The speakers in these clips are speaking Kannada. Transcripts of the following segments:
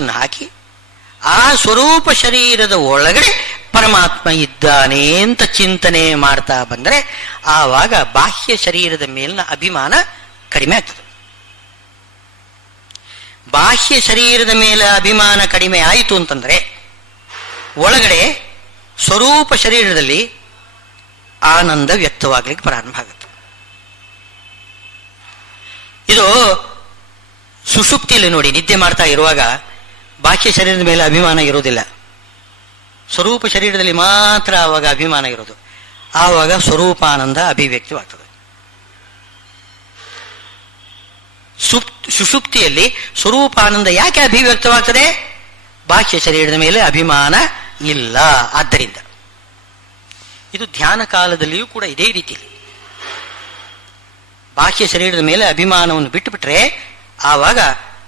ಮನಸ್ಸನ್ನು ಹಾಕಿ ಆ ಸ್ವರೂಪ ಶರೀರದ ಒಳಗಡೆ ಪರಮಾತ್ಮ ಇದ್ದಾನೆ ಅಂತ ಚಿಂತನೆ ಮಾಡ್ತಾ ಬಂದರೆ ಆವಾಗ ಬಾಹ್ಯ ಶರೀರದ ಮೇಲಿನ ಅಭಿಮಾನ ಕಡಿಮೆ ಆಗ್ತದೆ. ಬಾಹ್ಯ ಶರೀರದ ಮೇಲೆ ಅಭಿಮಾನ ಕಡಿಮೆ ಆಯಿತು ಅಂತಂದ್ರೆ ಒಳಗಡೆ ಸ್ವರೂಪ ಶರೀರದಲ್ಲಿ ಆನಂದ ವ್ಯಕ್ತವಾಗಲಿಕ್ಕೆ ಪ್ರಾರಂಭ ಆಗುತ್ತೆ. ಇದು ಸುಷುಪ್ತಿಯಲ್ಲಿ ನೋಡಿ, ನಿದ್ದೆ ಮಾಡ್ತಾ ಇರುವಾಗ ಬಾಹ್ಯ ಶರೀರದ ಮೇಲೆ ಅಭಿಮಾನ ಇರುವುದಿಲ್ಲ, ಸ್ವರೂಪ ಶರೀರದಲ್ಲಿ ಮಾತ್ರ ಆವಾಗ ಅಭಿಮಾನ ಇರೋದು. ಆವಾಗ ಸ್ವರೂಪಾನಂದ ಅಭಿವ್ಯಕ್ತವಾಗ್ತದೆ. ಸುಷುಪ್ತಿಯಲ್ಲಿ ಸ್ವರೂಪಾನಂದ ಯಾಕೆ ಅಭಿವ್ಯಕ್ತವಾಗ್ತದೆ? ಬಾಹ್ಯ ಶರೀರದ ಮೇಲೆ ಅಭಿಮಾನ ಇಲ್ಲ. ಆದ್ದರಿಂದ ಇದು ಧ್ಯಾನ ಕಾಲದಲ್ಲಿಯೂ ಕೂಡ ಇದೇ ರೀತಿಯಲ್ಲಿ ಬಾಹ್ಯ ಶರೀರದ ಮೇಲೆ ಅಭಿಮಾನವನ್ನು ಬಿಟ್ಟುಬಿಟ್ರೆ ಆವಾಗ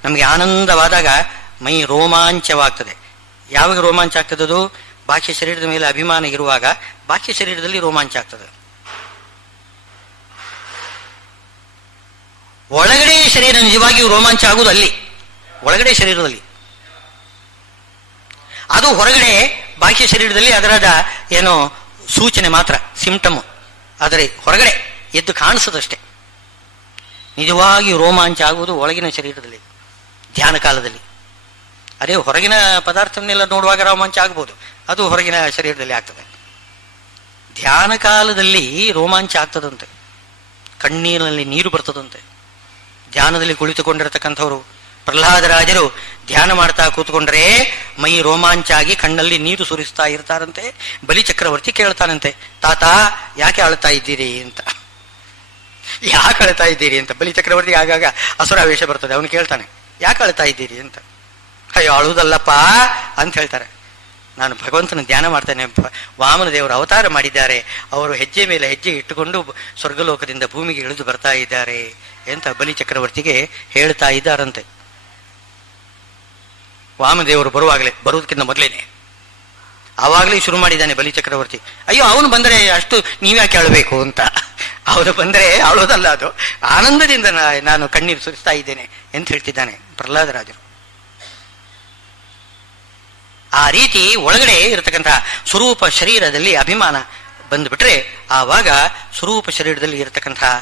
ನಮಗೆ ಆನಂದವಾದಾಗ ಮೈ ರೋಮಾಂಚವಾಗ್ತದೆ. ಯಾವಾಗ ರೋಮಾಂಚ ಆಗ್ತದದು? ಬಾಹ್ಯ ಶರೀರದ ಮೇಲೆ ಅಭಿಮಾನ ಇರುವಾಗ ಬಾಹ್ಯ ಶರೀರದಲ್ಲಿ ರೋಮಾಂಚ ಆಗ್ತದೆ. ಒಳಗಡೆ ಶರೀರ ನಿಜವಾಗಿಯೂ ರೋಮಾಂಚ ಆಗುವುದು ಅಲ್ಲಿ, ಒಳಗಡೆ ಶರೀರದಲ್ಲಿ. ಅದು ಹೊರಗಡೆ ಬಾಹ್ಯ ಶರೀರದಲ್ಲಿ ಅದರದ ಏನೋ ಸೂಚನೆ ಮಾತ್ರ, ಸಿಂಪ್ಟಮ್. ಆದರೆ ಹೊರಗಡೆ ಎದ್ದು ಕಾಣಿಸೋದಷ್ಟೇ. ನಿಜವಾಗಿ ರೋಮಾಂಚ ಆಗುವುದು ಒಳಗಿನ ಶರೀರದಲ್ಲಿ ಧ್ಯಾನ ಕಾಲದಲ್ಲಿ. ಅದೇ ಹೊರಗಿನ ಪದಾರ್ಥವನ್ನೆಲ್ಲ ನೋಡುವಾಗ ರೋಮಾಂಚ ಆಗ್ಬೋದು, ಅದು ಹೊರಗಿನ ಶರೀರದಲ್ಲಿ ಆಗ್ತದೆ. ಧ್ಯಾನ ಕಾಲದಲ್ಲಿ ರೋಮಾಂಚ ಆಗ್ತದಂತೆ, ಕಣ್ಣೀರಿನಲ್ಲಿ ನೀರು ಬರ್ತದಂತೆ. ಧ್ಯಾನದಲ್ಲಿ ಕುಳಿತುಕೊಂಡಿರತಕ್ಕಂಥವ್ರು ಪ್ರಹ್ಲಾದರಾಜರು ಧ್ಯಾನ ಮಾಡ್ತಾ ಕೂತ್ಕೊಂಡ್ರೆ ಮೈ ರೋಮಾಂಚ ಆಗಿ ಕಣ್ಣಲ್ಲಿ ನೀರು ಸುರಿಸ್ತಾ ಇರ್ತಾರಂತೆ. ಬಲಿ ಚಕ್ರವರ್ತಿ ಕೇಳ್ತಾನಂತೆ, ತಾತ ಯಾಕೆ ಅಳ್ತಾ ಇದ್ದೀರಿ ಅಂತ. ಯಾಕೆ ಅಳ್ತಾ ಇದ್ದೀರಿ ಅಂತ ಬಲಿ ಚಕ್ರವರ್ತಿ ಆಗಾಗ ಅಸುರಾವೇಶ ಬರ್ತದೆ. ಅವನು ಕೇಳ್ತಾನೆ, ಯಾಕೆ ಅಳ್ತಾ ಇದ್ದೀರಿ ಅಂತ. ಅಯ್ಯೋ ಅಳುವುದಲ್ಲಪ್ಪ ಅಂತ ಹೇಳ್ತಾರೆ, ನಾನು ಭಗವಂತನ ಧ್ಯಾನ ಮಾಡ್ತೇನೆ, ವಾಮನ ದೇವರು ಅವತಾರ ಮಾಡಿದ್ದಾರೆ, ಅವರು ಹೆಜ್ಜೆ ಮೇಲೆ ಹೆಜ್ಜೆ ಇಟ್ಟುಕೊಂಡು ಸ್ವರ್ಗಲೋಕದಿಂದ ಭೂಮಿಗೆ ಇಳಿದು ಬರ್ತಾ ಇದ್ದಾರೆ ಅಂತ ಬಲಿ ಚಕ್ರವರ್ತಿಗೆ ಹೇಳ್ತಾ ಇದ್ದಾರಂತೆ. ವಾಮದೇವರು ಬರುವುದಕ್ಕಿಂತ ಮೊದಲೇನೆ ಆವಾಗಲೇ ಶುರು ಮಾಡಿದ್ದಾನೆ ಬಲಿ ಚಕ್ರವರ್ತಿ. ಅಯ್ಯೋ ಅವನು ಬಂದರೆ ಅಷ್ಟು ನೀವ್ಯಾಕೆ ಅಳಬೇಕು ಅಂತ. ಅವನು ಬಂದರೆ ಅಳೋದಲ್ಲ, ಅದು ಆನಂದದಿಂದ ನಾನು ಕಣ್ಣೀರು ಸುರಿಸ್ತಾ ಇದ್ದೇನೆ ಅಂತ ಹೇಳ್ತಿದ್ದಾನೆ ಪ್ರಹ್ಲಾದರಾಜರು. ಆ ರೀತಿ ಒಳಗಡೆ ಇರತಕ್ಕಂತಹ ಸ್ವರೂಪ ಶರೀರದಲ್ಲಿ ಅಭಿಮಾನ ಬಂದುಬಿಟ್ರೆ ಆವಾಗ ಸ್ವರೂಪ ಶರೀರದಲ್ಲಿ ಇರತಕ್ಕಂತಹ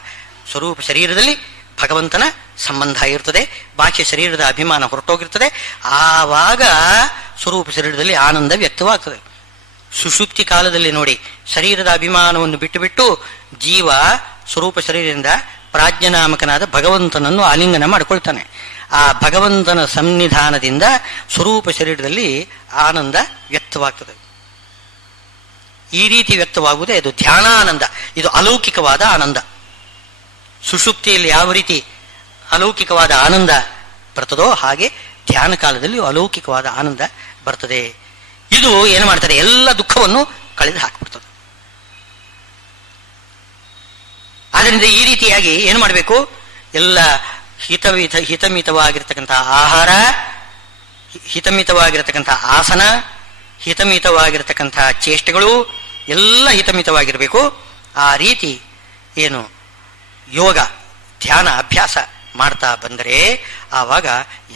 ಸ್ವರೂಪ ಶರೀರದಲ್ಲಿ ಭಗವಂತನ ಸಂಬಂಧ ಇರ್ತದೆ, ಬಾಹ್ಯ ಶರೀರದ ಅಭಿಮಾನ ಹೊರಟೋಗಿರ್ತದೆ. ಆವಾಗ ಸ್ವರೂಪ ಶರೀರದಲ್ಲಿ ಆನಂದ ವ್ಯಕ್ತವಾಗ್ತದೆ. ಸುಷುಪ್ತಿ ಕಾಲದಲ್ಲಿ ನೋಡಿ, ಶರೀರದ ಅಭಿಮಾನವನ್ನು ಬಿಟ್ಟು ಜೀವ ಸ್ವರೂಪ ಶರೀರದಿಂದ ಪ್ರಾಜ್ಞನಾಮಕನಾದ ಭಗವಂತನನ್ನು ಆಲಿಂಗನ ಮಾಡಿಕೊಳ್ತಾನೆ. ಆ ಭಗವಂತನ ಸನ್ನಿಧಾನದಿಂದ ಸ್ವರೂಪ ಶರೀರದಲ್ಲಿ ಆನಂದ ವ್ಯಕ್ತವಾಗ್ತದೆ. ಈ ರೀತಿ ವ್ಯಕ್ತವಾಗುವುದೇ ಇದು ಧ್ಯಾನಾನಂದ. ಇದು ಅಲೌಕಿಕವಾದ ಆನಂದ. ಸುಷುಪ್ತಿಯಲ್ಲಿ ಯಾವ ರೀತಿ ಅಲೌಕಿಕವಾದ ಆನಂದ ಬರ್ತದೋ ಹಾಗೆ ಧ್ಯಾನ ಕಾಲದಲ್ಲಿ ಅಲೌಕಿಕವಾದ ಆನಂದ ಬರ್ತದೆ. ಇದು ಏನು ಮಾಡ್ತಾರೆ, ಎಲ್ಲ ದುಃಖವನ್ನು ಕಳೆದು ಹಾಕಿಬಿಡ್ತದೆ. ಆದ್ದರಿಂದ ಈ ರೀತಿಯಾಗಿ ಏನು ಮಾಡಬೇಕು, ಎಲ್ಲ ಹಿತಮಿತವಾಗಿರ್ತಕ್ಕಂತಹ ಆಹಾರ, ಹಿತಮಿತವಾಗಿರತಕ್ಕಂತಹ ಆಸನ, ಹಿತಮಿತವಾಗಿರತಕ್ಕಂತಹ ಚೇಷ್ಟೆಗಳು ಎಲ್ಲ ಹಿತಮಿತವಾಗಿರಬೇಕು. ಆ ರೀತಿ ಏನು ಯೋಗ ಧ್ಯಾನ ಅಭ್ಯಾಸ ಮಾಡ್ತಾ ಬಂದರೆ ಆವಾಗ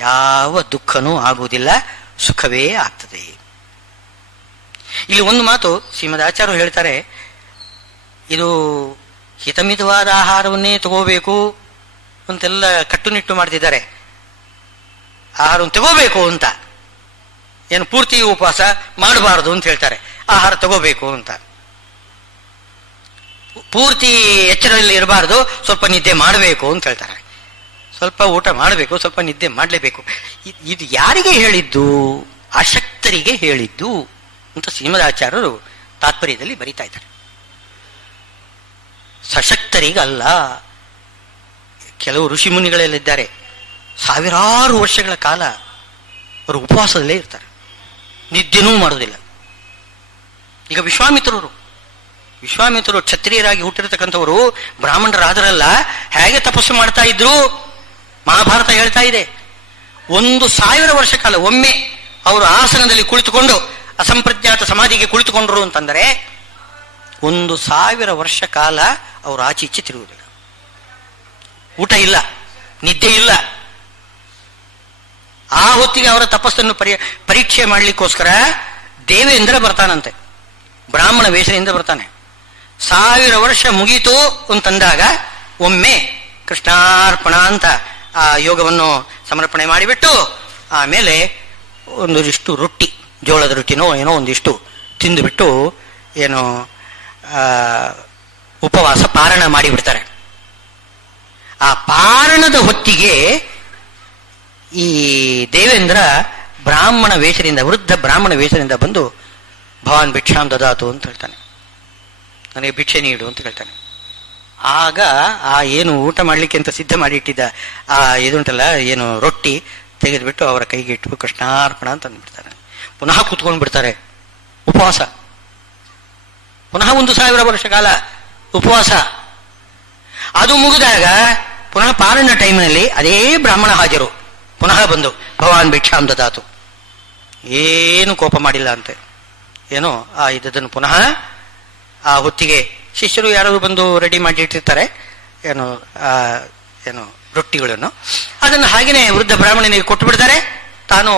ಯಾವ ದುಃಖನೂ ಆಗುವುದಿಲ್ಲ, ಸುಖವೇ ಆಗ್ತದೆ. ಇಲ್ಲಿ ಒಂದು ಮಾತು ಶ್ರೀಮದ್ ಆಚಾರ್ಯರು ಹೇಳ್ತಾರೆ, ಇದು ಹಿತಮಿತವಾದ ಆಹಾರವನ್ನೇ ತಗೋಬೇಕು ಅಂತೆಲ್ಲ ಕಟ್ಟುನಿಟ್ಟು ಮಾಡ್ತಿದ್ದಾರೆ. ಆಹಾರವನ್ನು ತಗೋಬೇಕು ಅಂತ, ಏನು ಪೂರ್ತಿ ಉಪವಾಸ ಮಾಡಬಾರದು ಅಂತ ಹೇಳ್ತಾರೆ. ಆಹಾರ ತಗೋಬೇಕು ಅಂತ, ಪೂರ್ತಿ ಎಚ್ಚರದಲ್ಲಿ ಇರಬಾರ್ದು, ಸ್ವಲ್ಪ ನಿದ್ದೆ ಮಾಡಬೇಕು ಅಂತ ಹೇಳ್ತಾರೆ. ಸ್ವಲ್ಪ ಊಟ ಮಾಡಬೇಕು, ಸ್ವಲ್ಪ ನಿದ್ದೆ ಮಾಡಲೇಬೇಕು. ಇದು ಯಾರಿಗೆ ಹೇಳಿದ್ದು? ಅಶಕ್ತರಿಗೆ ಹೇಳಿದ್ದು ಅಂತ ಶ್ರೀಮದಾಚಾರ್ಯರು ತಾತ್ಪರ್ಯದಲ್ಲಿ ಬರೀತಾ ಇದ್ದಾರೆ. ಸಶಕ್ತರಿಗಲ್ಲ. ಕೆಲವು ಋಷಿ ಮುನಿಗಳೆಲ್ಲಿದ್ದಾರೆ, ಸಾವಿರಾರು ವರ್ಷಗಳ ಕಾಲ ಅವರು ಉಪವಾಸದಲ್ಲೇ ಇರ್ತಾರೆ, ನಿದ್ದೆನೂ ಮಾಡೋದಿಲ್ಲ. ಈಗ ವಿಶ್ವಾಮಿತ್ರರು ಕ್ಷತ್ರಿಯರಾಗಿ ಹುಟ್ಟಿರತಕ್ಕಂಥವರು ಬ್ರಾಹ್ಮಣರಾದರಲ್ಲ, ಹೇಗೆ ತಪಸ್ಸು ಮಾಡ್ತಾ ಇದ್ರು ಮಹಾಭಾರತ ಹೇಳ್ತಾ ಇದೆ. 1000 ವರ್ಷ ಕಾಲ ಒಮ್ಮೆ ಅವರು ಆಸನದಲ್ಲಿ ಕುಳಿತುಕೊಂಡು ಅಸಂಪ್ರಜ್ಞಾತ ಸಮಾಧಿಗೆ ಕುಳಿತುಕೊಂಡ್ರು ಅಂತಂದರೆ 1000 ವರ್ಷ ಕಾಲ ಅವರು ಆಚೆ ಈಚೆ ತಿರುಗುವುದಿಲ್ಲ, ಊಟ ಇಲ್ಲ, ನಿದ್ದೆ ಇಲ್ಲ. ಆ ಹೊತ್ತಿಗೆ ಅವರ ತಪಸ್ಸನ್ನು ಪರೀಕ್ಷೆ ಮಾಡಲಿಕ್ಕೋಸ್ಕರ ದೇವೇಂದ್ರ ಬರ್ತಾನಂತೆ, ಬ್ರಾಹ್ಮಣ ವೇಷದಿಂದ ಬರ್ತಾನೆ. 1000 ವರ್ಷ ಮುಗೀತು ಅಂತಂದಾಗ ಒಮ್ಮೆ ಕೃಷ್ಣಾರ್ಪಣ ಅಂತ ಆ ಯೋಗವನ್ನು ಸಮರ್ಪಣೆ ಮಾಡಿಬಿಟ್ಟು ಆಮೇಲೆ ಒಂದಿಷ್ಟು ರೊಟ್ಟಿ, ಜೋಳದ ರೊಟ್ಟಿನೋ ಏನೋ ಒಂದಿಷ್ಟು ತಿಂದುಬಿಟ್ಟು ಏನು ಉಪವಾಸ ಪಾರಣ ಮಾಡಿಬಿಡ್ತಾರೆ. ಆ ಪಾರಣದ ಹೊತ್ತಿಗೆ ಈ ದೇವೇಂದ್ರ ಬ್ರಾಹ್ಮಣ ವೇಷದಿಂದ, ವೃದ್ಧ ಬ್ರಾಹ್ಮಣ ವೇಷದಿಂದ ಬಂದು ಭವಾನ್ ಭಿಕ್ಷಾಂ ದದಾತು ಅಂತ ಹೇಳ್ತಾನೆ, ನನಗೆ ಭಿಕ್ಷೆ ನೀಡು ಅಂತ ಹೇಳ್ತಾನೆ. ಆಗ ಆ ಏನು ಊಟ ಮಾಡಲಿಕ್ಕೆ ಅಂತ ಸಿದ್ಧ ಮಾಡಿ ಇಟ್ಟಿದ್ದ ಆ ಇದುಂಟಲ್ಲ ಏನು ರೊಟ್ಟಿ ತೆಗೆದುಬಿಟ್ಟು ಅವರ ಕೈಗೆ ಇಟ್ಟು ಕೃಷ್ಣಾರ್ಪಣ ಅಂತ ಅಂದ್ಬಿಡ್ತಾರೆ. ಪುನಃ ಕೂತ್ಕೊಂಡು ಬಿಡ್ತಾರೆ ಉಪವಾಸ. ಪುನಃ 1000 ವರ್ಷ ಕಾಲ ಉಪವಾಸ. ಅದು ಮುಗಿದಾಗ ಪುನಃ ಪಾರಣ ಟೈಮ್ನಲ್ಲಿ ಅದೇ ಬ್ರಾಹ್ಮಣ ಹಾಜರು ಪುನಃ ಬಂದು ಭವಾನ್ ಭಿಕ್ಷಾಂ ದದಾತು. ಏನು ಕೋಪ ಮಾಡಿಲ್ಲ ಅಂತೆ. ಏನೋ ಆ ಇದನ್ನು ಪುನಃ ಆ ಹೊತ್ತಿಗೆ ಶಿಷ್ಯರು ಯಾರಾದ್ರು ಬಂದು ರೆಡಿ ಮಾಡಿ ಇಟ್ಟಿರ್ತಾರೆ ಏನು ಏನು ರೊಟ್ಟಿಗಳನ್ನು, ಅದನ್ನು ಹಾಗೇನೆ ವೃದ್ಧ ಬ್ರಾಹ್ಮಣನಿಗೆ ಕೊಟ್ಟು ಬಿಡ್ತಾರೆ. ತಾನು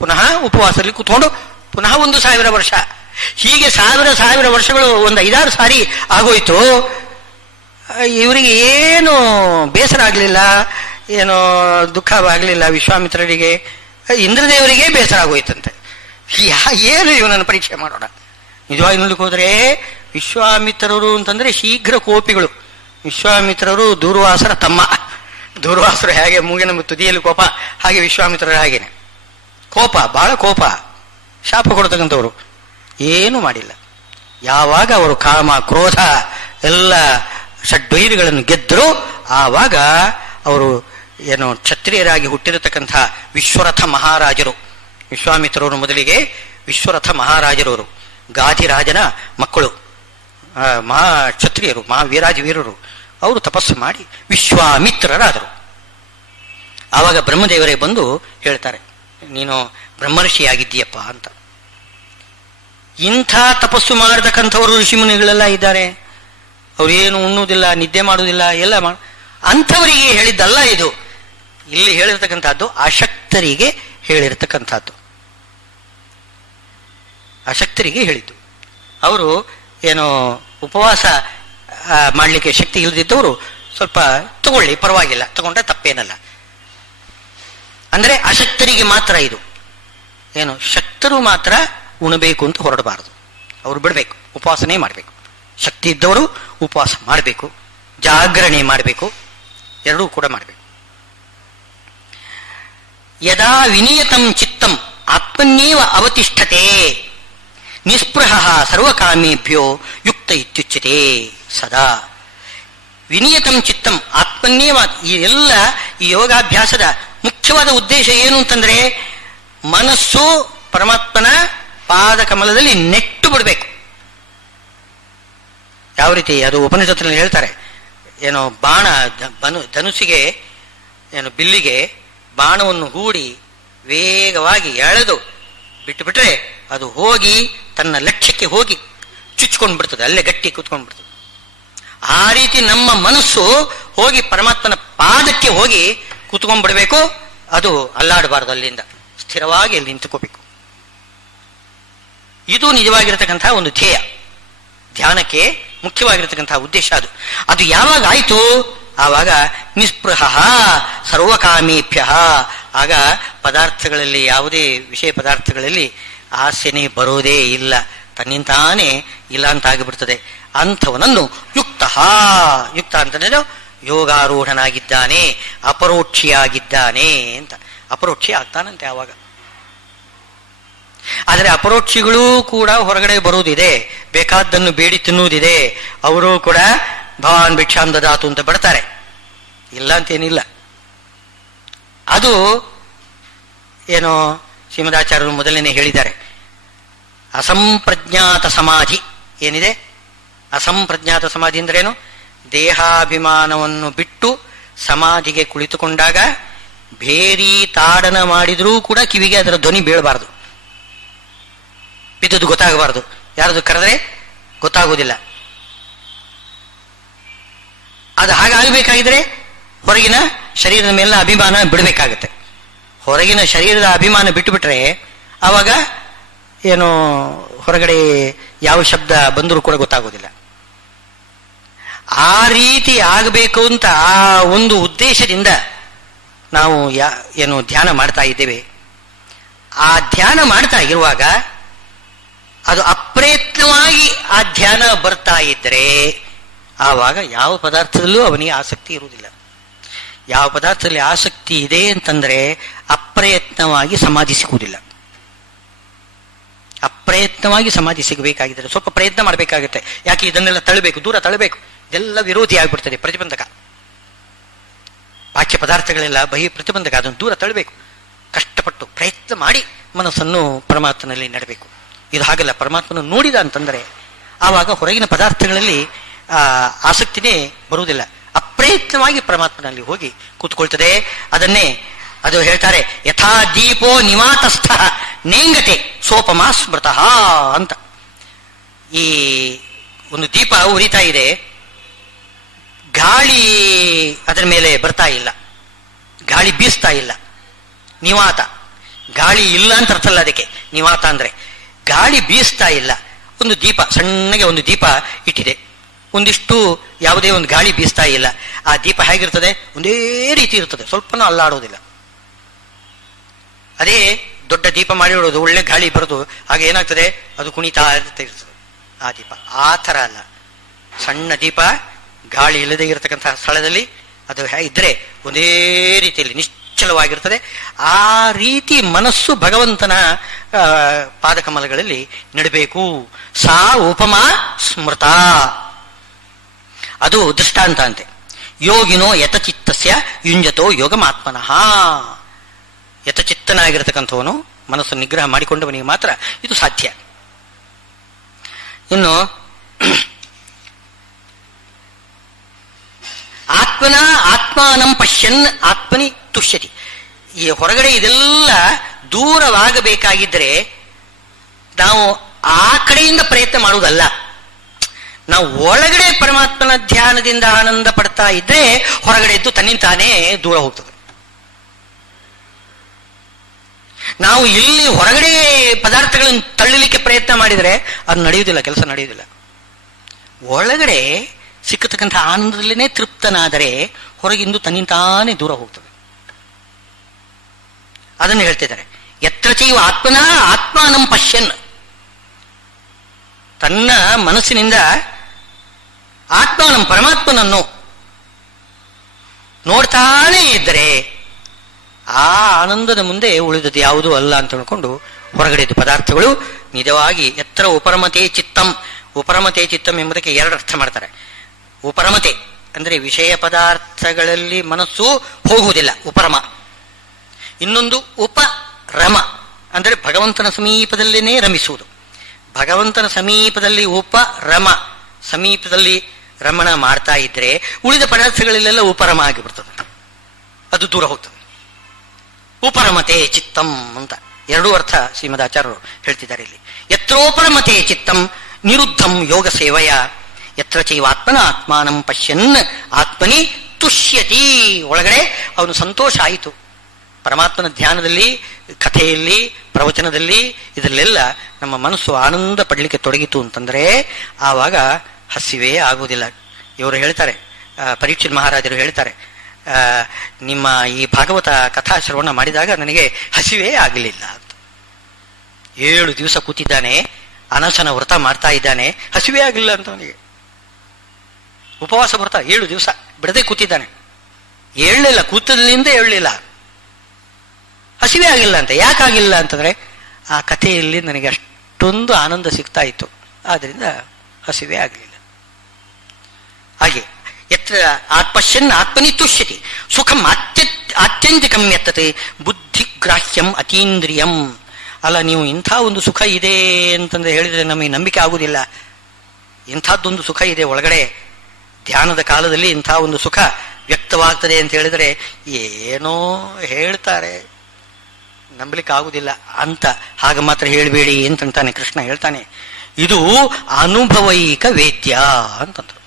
ಪುನಃ ಉಪವಾಸದಲ್ಲಿ ಕೂತ್ಕೊಂಡು ಪುನಃ 1000 ವರ್ಷ. ಹೀಗೆ 1000 ವರ್ಷಗಳು ಒಂದು 5-6 ಸಾರಿ ಆಗೋಯ್ತು. ಇವರಿಗೆ ಏನು ಬೇಸರ ಆಗಲಿಲ್ಲ, ಏನೋ ದುಃಖವಾಗಲಿಲ್ಲ ವಿಶ್ವಾಮಿತ್ರರಿಗೆ. ಇಂದ್ರದೇವರಿಗೆ ಬೇಸರ ಆಗೋಯ್ತಂತೆ. ಏನು ಇವನನ್ನು ಪರೀಕ್ಷೆ ಮಾಡೋಣ. ನಿಜವಾಗಿ ನೋಡ್ಲಿಕ್ಕೆ ಹೋದ್ರೆ ವಿಶ್ವಾಮಿತ್ರರು ಅಂತಂದ್ರೆ ಶೀಘ್ರ ಕೋಪಿಗಳು. ವಿಶ್ವಾಮಿತ್ರರು ದೂರ್ವಾಸರ ತಮ್ಮ. ದೂರ್ವಾಸರು ಹೇಗೆ ಮೂಗಿನ ತುದಿಯಲ್ಲಿ ಕೋಪ, ಹಾಗೆ ವಿಶ್ವಾಮಿತ್ರರು ಹಾಗೇನೆ ಕೋಪ, ಬಹಳ ಕೋಪ, ಶಾಪ ಕೊಡ್ತಕ್ಕಂಥವ್ರು. ಏನೂ ಮಾಡಿಲ್ಲ. ಯಾವಾಗ ಅವರು ಕಾಮ ಕ್ರೋಧ ಎಲ್ಲ ಷಡ್ವೈರಿಗಳನ್ನು ಗೆದ್ದರು ಆವಾಗ ಅವರು ಏನು ಕ್ಷತ್ರಿಯರಾಗಿ ಹುಟ್ಟಿರತಕ್ಕಂಥ ವಿಶ್ವರಥ ಮಹಾರಾಜರು. ವಿಶ್ವಾಮಿತ್ರರು ಮೊದಲಿಗೆ ವಿಶ್ವರಥ ಮಹಾರಾಜರವರು, ಗಾಧಿರಾಜನ ಮಕ್ಕಳು, ಮಹಾ ಕ್ಷತ್ರಿಯರು, ಮಹಾವೀರಾಜ ವೀರರು. ಅವರು ತಪಸ್ಸು ಮಾಡಿ ವಿಶ್ವಾಮಿತ್ರರಾದರು. ಆವಾಗ ಬ್ರಹ್ಮದೇವರೇ ಬಂದು ಹೇಳ್ತಾರೆ, ನೀನು ಬ್ರಹ್ಮರ್ಷಿಯಾಗಿದ್ದೀಯಪ್ಪ ಅಂತ. ಇಂಥ ತಪಸ್ಸು ಮಾಡತಕ್ಕಂಥವರು ಋಷಿಮುನಿಗಳೆಲ್ಲ ಇದ್ದಾರೆ. ಅವ್ರೇನು ಉಣ್ಣುವುದಿಲ್ಲ, ನಿದ್ದೆ ಮಾಡುವುದಿಲ್ಲ, ಎಲ್ಲ ಅಂಥವರಿಗೆ ಹೇಳಿದ್ದಲ್ಲ ಇದು. ಇಲ್ಲಿ ಹೇಳಿರ್ತಕ್ಕಂಥದ್ದು ಅಶಕ್ತರಿಗೆ ಹೇಳಿರ್ತಕ್ಕಂಥದ್ದು, ಅಶಕ್ತರಿಗೆ ಹೇಳಿದ್ದು. ಅವರು ಏನು ಉಪವಾಸ ಮಾಡಲಿಕ್ಕೆ ಶಕ್ತಿ ಇಲ್ಲದಿದ್ದವರು ಸ್ವಲ್ಪ ತಗೊಳ್ಳಿ, ಪರವಾಗಿಲ್ಲ, ತಗೊಂಡ್ರೆ ತಪ್ಪೇನಲ್ಲ. ಅಂದ್ರೆ ಅಶಕ್ತರಿಗೆ ಮಾತ್ರ ಇದು. ಏನು ಶಕ್ತರು ಮಾತ್ರ ಉಣಬೇಕು ಅಂತ ಹೊರಡಬಾರದು, ಅವರು ಬಿಡಬೇಕು, ಉಪವಾಸನೇ ಮಾಡಬೇಕು. ಶಕ್ತಿ ಇದ್ದವರು ಉಪವಾಸ ಮಾಡಬೇಕು, ಜಾಗರಣೆ ಮಾಡಬೇಕು, ಎರಡೂ ಕೂಡ ಮಾಡಬೇಕು. ಯದಾ ವಿನಿಯತಂ ಚಿತ್ತಂ ಆತ್ಮನ್ಯೇವ ಅವತಿಷ್ಠತೆ ನಿಸ್ಪೃಹ ಸರ್ವಕಾಮೇಭ್ಯೋ ಯುಕ್ತ ಇತ್ಯುಚ್ಯತೆ ಸದಾ. ವಿನಿಯತಂ ಚಿತ್ತಂ ಆತ್ಮನ್ಯೇವ. ಈ ಎಲ್ಲ ಈ ಯೋಗಾಭ್ಯಾಸದ ಮುಖ್ಯವಾದ ಉದ್ದೇಶ ಏನು ಅಂತಂದ್ರೆ ಮನಸ್ಸು ಪರಮಾತ್ಮನ ಪಾದ ಕಮಲದಲ್ಲಿ ನೆಟ್ಟು ಬಿಡಬೇಕು. ಯಾವ ರೀತಿ ಅದು ಉಪನಿಷತ್ತಿನಲ್ಲಿ ಹೇಳ್ತಾರೆ. ಏನೋ ಬಾಣ ಧನುಸ್ಸಿಗೆ ಏನು ಬಿಲ್ಲಿಗೆ ಬಾಣವನ್ನು ಹೂಡಿ ವೇಗವಾಗಿ ಎಳೆದು ಬಿಟ್ಟು ಬಿಟ್ರೆ ಅದು ಹೋಗಿ ತನ್ನ ಲಕ್ಷ್ಯಕ್ಕೆ ಹೋಗಿ ಚುಚ್ಕೊಂಡು ಬಿಡ್ತದೆ, ಅಲ್ಲೇ ಗಟ್ಟಿ ಕೂತ್ಕೊಂಡು ಬಿಡ್ತದೆ. ಆ ರೀತಿ ನಮ್ಮ ಮನಸ್ಸು ಹೋಗಿ ಪರಮಾತ್ಮನ ಪಾದಕ್ಕೆ ಹೋಗಿ ಕೂತ್ಕೊಂಡ್ಬಿಡ್ಬೇಕು. ಅದು ಅಲ್ಲಾಡಬಾರದು, ಅಲ್ಲಿಂದ ಸ್ಥಿರವಾಗಿ ಅಲ್ಲಿ ನಿಂತುಕೋಬೇಕು. ಇದು ನಿಜವಾಗಿರತಕ್ಕಂತಹ ಒಂದು ಧ್ಯೇಯ, ಧ್ಯಾನಕ್ಕೆ ಮುಖ್ಯವಾಗಿರತಕ್ಕಂತಹ ಉದ್ದೇಶ. ಅದು ಯಾವಾಗ ಆಯಿತು ಆವಾಗ ನಿಸ್ಪೃಹ ಸರ್ವಕಾಮೇಭ್ಯ. ಆಗ ಪದಾರ್ಥಗಳಲ್ಲಿ, ಯಾವುದೇ ವಿಷಯ ಪದಾರ್ಥಗಳಲ್ಲಿ ಆಸೆನೇ ಬರೋದೇ ಇಲ್ಲ, ತನ್ನಿಂತಾನೇ ಇಲ್ಲ ಅಂತ ಆಗಿಬಿಡ್ತದೆ. ಅಂಥವನನ್ನು ಯುಕ್ತ, ಯುಕ್ತ ಅಂತಂದ್ರೆ ಯೋಗಾರೂಢನಾಗಿದ್ದಾನೆ, ಅಪರೋಕ್ಷಿಯಾಗಿದ್ದಾನೆ ಅಂತ. ಅಪರೋಕ್ಷಿ ಆಗ್ತಾನಂತೆ ಆವಾಗ. ಆದರೆ ಅಪರೋಕ್ಷಿಗಳೂ ಕೂಡ ಹೊರಗಡೆ ಬರುವುದಿದೆ, ಬೇಕಾದ್ದನ್ನು ಬೇಡಿ ತಿನ್ನುವುದಿದೆ. ಅವರು ಕೂಡ ಭವಾನ್ ಭಿಕ್ಷಾಂ ದದಾತು ಅಂತ ಬಿಡ್ತಾರೆ, ಇಲ್ಲ ಅಂತೇನಿಲ್ಲ. ಅದು ಏನೋ ಶ್ರೀಮದಾಚಾರ್ಯರು ಮೊದಲನೇ ಹೇಳಿದ್ದಾರೆ. ಅಸಂಪ್ರಜ್ಞಾತ ಸಮಾಧಿ ಏನಿದೆ, ಅಸಂಪ್ರಜ್ಞಾತ ಸಮಾಧಿ ಅಂದ್ರೇನು? ದೇಹಾಭಿಮಾನವನ್ನು ಬಿಟ್ಟು ಸಮಾಧಿಗೆ ಕುಳಿತುಕೊಂಡಾಗ ಭೇರಿ ತಾಡನ ಮಾಡಿದ್ರೂ ಕೂಡ ಕಿವಿಗೆ ಅದರ ಧ್ವನಿ ಬೀಳಬಾರದು, ಬಿದ್ದದ್ದು ಗೊತ್ತಾಗಬಾರದು. ಯಾರದು ಕರೆದ್ರೆ ಗೊತ್ತಾಗುವುದಿಲ್ಲ. ಅದು ಹಾಗಾಗಬೇಕಾಗಿದ್ರೆ ಹೊರಗಿನ ಶರೀರದ ಮೇಲಿನ ಅಭಿಮಾನ ಬಿಡಬೇಕಾಗತ್ತೆ. ಹೊರಗಿನ ಶರೀರದ ಅಭಿಮಾನ ಬಿಟ್ಟುಬಿಟ್ರೆ ಆವಾಗ ಏನು ಹೊರಗಡೆ ಯಾವ ಶಬ್ದ ಬಂದರೂ ಕೂಡ ಗೊತ್ತಾಗೋದಿಲ್ಲ. ಆ ರೀತಿ ಆಗಬೇಕು ಅಂತ ಆ ಒಂದು ಉದ್ದೇಶದಿಂದ ನಾವು ಏನು ಧ್ಯಾನ ಮಾಡ್ತಾ ಇದ್ದೇವೆ. ಆ ಧ್ಯಾನ ಮಾಡ್ತಾ ಇರುವಾಗ ಅದು ಅಪ್ರಯತ್ನವಾಗಿ ಆ ಧ್ಯಾನ ಬರ್ತಾ ಇದ್ದರೆ ಆವಾಗ ಯಾವ ಪದಾರ್ಥದಲ್ಲೂ ಅವನಿಗೆ ಆಸಕ್ತಿ ಇರುವುದಿಲ್ಲ. ಯಾವ ಪದಾರ್ಥದಲ್ಲಿ ಆಸಕ್ತಿ ಇದೆ ಅಂತಂದ್ರೆ ಅಪ್ರಯತ್ನವಾಗಿ ಸಮಾಧಿ ಸಿಗುವುದಿಲ್ಲ. ಅಪ್ರಯತ್ನವಾಗಿ ಸಮಾಧಿ ಸಿಗಬೇಕಾಗಿದ್ದರೆ ಸ್ವಲ್ಪ ಪ್ರಯತ್ನ ಮಾಡಬೇಕಾಗುತ್ತೆ. ಯಾಕೆ ಇದನ್ನೆಲ್ಲ ತಳ್ಳಬೇಕು, ದೂರ ತಳ್ಳಬೇಕು. ಇದೆಲ್ಲ ವಿರೋಧಿ ಆಗಿಬಿಡ್ತದೆ, ಪ್ರತಿಬಂಧಕ. ಬಾಹ್ಯ ಪದಾರ್ಥಗಳೆಲ್ಲ ಬಹಿ ಪ್ರತಿಬಂಧಕ, ಅದನ್ನು ದೂರ ತಳ್ಳಬೇಕು. ಕಷ್ಟಪಟ್ಟು ಪ್ರಯತ್ನ ಮಾಡಿ ಮನಸ್ಸನ್ನು ಪರಮಾತ್ಮನಲ್ಲಿ ನೆಡಬೇಕು. ಇದು ಹಾಗಲ್ಲ. ಪರಮಾತ್ಮನ ನೋಡಿದ ಅಂತಂದರೆ ಆವಾಗ ಹೊರಗಿನ ಪದಾರ್ಥಗಳಲ್ಲಿ ಆಸಕ್ತಿನೇ ಬರುವುದಿಲ್ಲ. ಅಪ್ರಯತ್ನವಾಗಿ ಪರಮಾತ್ಮನಲ್ಲಿ ಹೋಗಿ ಕೂತ್ಕೊಳ್ತದೆ. ಅದನ್ನೇ ಅದು ಹೇಳ್ತಾರೆ, ಯಥಾ ದೀಪೋ ನಿವಾತಸ್ಥ ನೇಂಗತೆ ಸೋಪಮಾ ಸ್ಮೃತಃ ಅಂತ. ಈ ಒಂದು ದೀಪ ಉರಿತಾ ಇದೆ, ಗಾಳಿ ಅದರ ಮೇಲೆ ಬರ್ತಾ ಇಲ್ಲ, ಗಾಳಿ ಬೀಸ್ತಾ ಇಲ್ಲ. ನಿವಾತ, ಗಾಳಿ ಇಲ್ಲ ಅಂತ ಅರ್ಥ ಅಲ್ಲ ಅದಕ್ಕೆ. ನಿವಾತ ಅಂದ್ರೆ ಗಾಳಿ ಬೀಸ್ತಾ ಇಲ್ಲ. ಒಂದು ದೀಪ, ಸಣ್ಣಗೆ ಒಂದು ದೀಪ ಇಟ್ಟಿದೆ, ಒಂದಿಷ್ಟು ಯಾವುದೇ ಒಂದು ಗಾಳಿ ಬೀಸ್ತಾ ಇಲ್ಲ. ಆ ದೀಪ ಹೇಗಿರ್ತದೆ? ಒಂದೇ ರೀತಿ ಇರ್ತದೆ, ಸ್ವಲ್ಪನೂ ಅಲ್ಲಾಡೋದಿಲ್ಲ. ಅದೇ ದೊಡ್ಡ ದೀಪ ಮಾಡಿರೋದು, ಒಳ್ಳೆ ಗಾಳಿ ಬರೋದು, ಆಗ ಏನಾಗ್ತದೆ? ಅದು ಕುಣಿತಾ ಇರ್ತದೆ ಆ ದೀಪ. ಆ ಥರ ಅಲ್ಲ, ಸಣ್ಣ ದೀಪ ಗಾಳಿ ಇಲ್ಲದೆ ಇರತಕ್ಕಂತಹ ಸ್ಥಳದಲ್ಲಿ ಅದು ಇದ್ರೆ ಒಂದೇ ರೀತಿಯಲ್ಲಿ ನಿಶ್ಚಲವಾಗಿರ್ತದೆ. ಆ ರೀತಿ ಮನಸ್ಸು ಭಗವಂತನ ಪಾದಕಮಲಗಳಲ್ಲಿ ನೆಡಬೇಕು. ಸಾ ಉಪಮಾ ಸ್ಮೃತ, ಅದು ದೃಷ್ಟಾಂತ ಅಂತೆ. ಯೋಗಿನೋ ಯತಚಿತ್ತಸ್ಯ ಯುಂಜತೋ ಯೋಗಮಾತ್ಮನಃ. ಯತಚಿತ್ತನಾಗಿರತಕ್ಕಂಥವನು, ಮನಸ್ಸು ನಿಗ್ರಹ ಮಾಡಿಕೊಂಡವನಿಗೆ ಮಾತ್ರ ಇದು ಸಾಧ್ಯ. ಇನ್ನು ಆತ್ಮನ ಆತ್ಮಾನಂ ಪಶ್ಯನ್ ಆತ್ಮನಿ ತುಷ್ಯತಿ. ಈ ಹೊರಗಡೆ ಇದೆಲ್ಲ ದೂರವಾಗಬೇಕಾಗಿದ್ರೆ ನಾವು ಆ ಕಡೆಯಿಂದ ಪ್ರಯತ್ನ ಮಾಡುವುದಲ್ಲ. ನಾವು ಒಳಗಡೆ ಪರಮಾತ್ಮನ ಧ್ಯಾನದಿಂದ ಆನಂದ ಪಡ್ತಾ ಇದ್ರೆ ಹೊರಗಡೆ ಇದ್ದು ತನ್ನಿಂತಾನೇ ದೂರ ಹೋಗ್ತದೆ. ನಾವು ಇಲ್ಲಿ ಹೊರಗಡೆ ಪದಾರ್ಥಗಳನ್ನು ತಳ್ಳಲಿಕ್ಕೆ ಪ್ರಯತ್ನ ಮಾಡಿದರೆ ಅದು ನಡೆಯುವುದಿಲ್ಲ, ಕೆಲಸ ನಡೆಯುವುದಿಲ್ಲ. ಒಳಗಡೆ ಸಿಕ್ಕತಕ್ಕಂಥ ಆನಂದದಲ್ಲಿನೇ ತೃಪ್ತನಾದರೆ ಹೊರಗಿಂದು ತನ್ನಿಂತಾನೇ ದೂರ ಹೋಗ್ತದೆ. ಅದನ್ನು ಹೇಳ್ತಿದ್ದಾರೆ, ಯತ್ರ ಚೈವ ಆತ್ಮನ ಆತ್ಮಾನಂ ಪಶ್ಯನ್. ತನ್ನ ಮನಸ್ಸಿನಿಂದ ಆತ್ಮಾನಂ ಪರಮಾತ್ಮನನ್ನು ನೋಡ್ತಾನೇ ಇದ್ದರೆ ಆ ಆನಂದದ ಮುಂದೆ ಉಳಿದದ್ದು ಯಾವುದೂ ಅಲ್ಲ ಅಂತ ಹೇಳ್ಕೊಂಡು ಹೊರಗಡೆದು ಪದಾರ್ಥಗಳು ನಿಜವಾಗಿ ಎತ್ತರ ಉಪರಮತೆ ಚಿತ್ತಂ. ಉಪರಮತೆ ಚಿತ್ತಂ ಎಂಬುದಕ್ಕೆ ಎರಡು ಅರ್ಥ ಮಾಡ್ತಾರೆ. ಉಪರಮತೆ ಅಂದ್ರೆ ವಿಷಯ ಪದಾರ್ಥಗಳಲ್ಲಿ ಮನಸ್ಸು ಹೋಗುವುದಿಲ್ಲ, ಉಪರಮ. ಇನ್ನೊಂದು ಉಪರಮ ಅಂದರೆ ಭಗವಂತನ ಸಮೀಪದಲ್ಲೇನೇ ರಮಿಸುವುದು. ಭಗವಂತನ ಸಮೀಪದಲ್ಲಿ ಉಪರಮ, ಸಮೀಪದಲ್ಲಿ ರಮಣ ಮಾಡ್ತಾ ಇದ್ರೆ ಉಳಿದ ಪದಾರ್ಥಗಳಲ್ಲೆಲ್ಲ ಉಪರಮ ಆಗಿಬಿಡ್ತದೆ, ಅದು ದೂರ ಹೋಗ್ತದೆ. ಉಪರಮತೆ ಚಿತ್ತಂ ಅಂತ ಎರಡೂ ಅರ್ಥ ಶ್ರೀಮದ್ ಆಚಾರ್ಯರು ಹೇಳ್ತಿದ್ದಾರೆ ಇಲ್ಲಿ. ಯತ್ರೋಪರಮತೆ ಚಿತ್ತಂ ನಿರುದ್ಧಂ ಯೋಗ ಸೇವಯ ಯತ್ರ ಚೈವಾತ್ಮನ ಆತ್ಮಾನಂ ಪಶ್ಯನ್ ಆತ್ಮನಿ ತುಷ್ಯತಿ. ಒಳಗಡೆ ಅವನು ಸಂತೋಷ ಆಯಿತು. ಪರಮಾತ್ಮನ ಧ್ಯಾನದಲ್ಲಿ, ಕಥೆಯಲ್ಲಿ, ಪ್ರವಚನದಲ್ಲಿ ಇದರಲ್ಲೆಲ್ಲ ನಮ್ಮ ಮನಸ್ಸು ಆನಂದ ಪಡಲಿಕ್ಕೆ ತೊಡಗಿತು ಅಂತಂದ್ರೆ ಆವಾಗ ಹಸಿವೇ ಆಗುವುದಿಲ್ಲ. ಇವರು ಹೇಳ್ತಾರೆ, ಪರೀಕ್ಷಿತ್ ಮಹಾರಾಜರು ಹೇಳ್ತಾರೆ, ನಿಮ್ಮ ಈ ಭಾಗವತ ಕಥಾ ಶ್ರವಣ ಮಾಡಿದಾಗ ನನಗೆ ಹಸಿವೇ ಆಗಲಿಲ್ಲ ಅಂತ. 7 ದಿವಸ ಕೂತಿದ್ದಾನೆ, ಅನಶನ ವ್ರತ ಮಾಡ್ತಾ ಇದ್ದಾನೆ, ಹಸಿವೇ ಆಗಲಿಲ್ಲ ಅಂತ ಅವನಿಗೆ. ಉಪವಾಸ ವ್ರತ 7 ದಿವಸ ಬಿಡದೆ ಕೂತಿದ್ದಾನೆ, ಏಳಲಿಲ್ಲ, ಕೂತಲಿಂದ ಏಳಲಿಲ್ಲ, ಹಸಿವೇ ಆಗಿಲ್ಲ ಅಂತ. ಯಾಕಾಗಿಲ್ಲ ಅಂತಂದ್ರೆ ಆ ಕಥೆಯಲ್ಲಿ ನನಗೆ ಅಷ್ಟೊಂದು ಆನಂದ ಸಿಗ್ತಾ ಇತ್ತು, ಆದ್ರಿಂದ ಹಸಿವೇ ಆಗಲಿಲ್ಲ. ಹಾಗೆ ಯತ್ರ ಆತ್ಪಶ್ಯನ್ ಆತ್ಮನಿ ತುಷ್ಯತಿ ಸುಖಂ ಆತ್ಯಂತಿಕಂ ಯತ್ತತೆ ಬುದ್ಧಿಗ್ರಾಹ್ಯಂ ಅತೀಂದ್ರಿಯಂ. ಅಲ್ಲ, ನೀವು ಇಂಥ ಒಂದು ಸುಖ ಇದೆ ಅಂತಂದ್ರೆ ಹೇಳಿದ್ರೆ ನಮಗೆ ನಂಬಿಕೆ ಆಗುವುದಿಲ್ಲ. ಇಂಥದ್ದೊಂದು ಸುಖ ಇದೆ ಒಳಗಡೆ, ಧ್ಯಾನದ ಕಾಲದಲ್ಲಿ ಇಂಥ ಒಂದು ಸುಖ ವ್ಯಕ್ತವಾಗ್ತದೆ ಅಂತ ಹೇಳಿದ್ರೆ ಏನೋ ಹೇಳ್ತಾರೆ, ನಂಬಲಿಕ್ಕೆ ಆಗುವುದಿಲ್ಲ ಅಂತ. ಹಾಗೆ ಮಾತ್ರ ಹೇಳಬೇಡಿ ಅಂತಂತಾನೆ ಕೃಷ್ಣ ಹೇಳ್ತಾನೆ. ಇದು ಅನುಭವೈಕ ವೇದ್ಯ ಅಂತಂದ್ರು.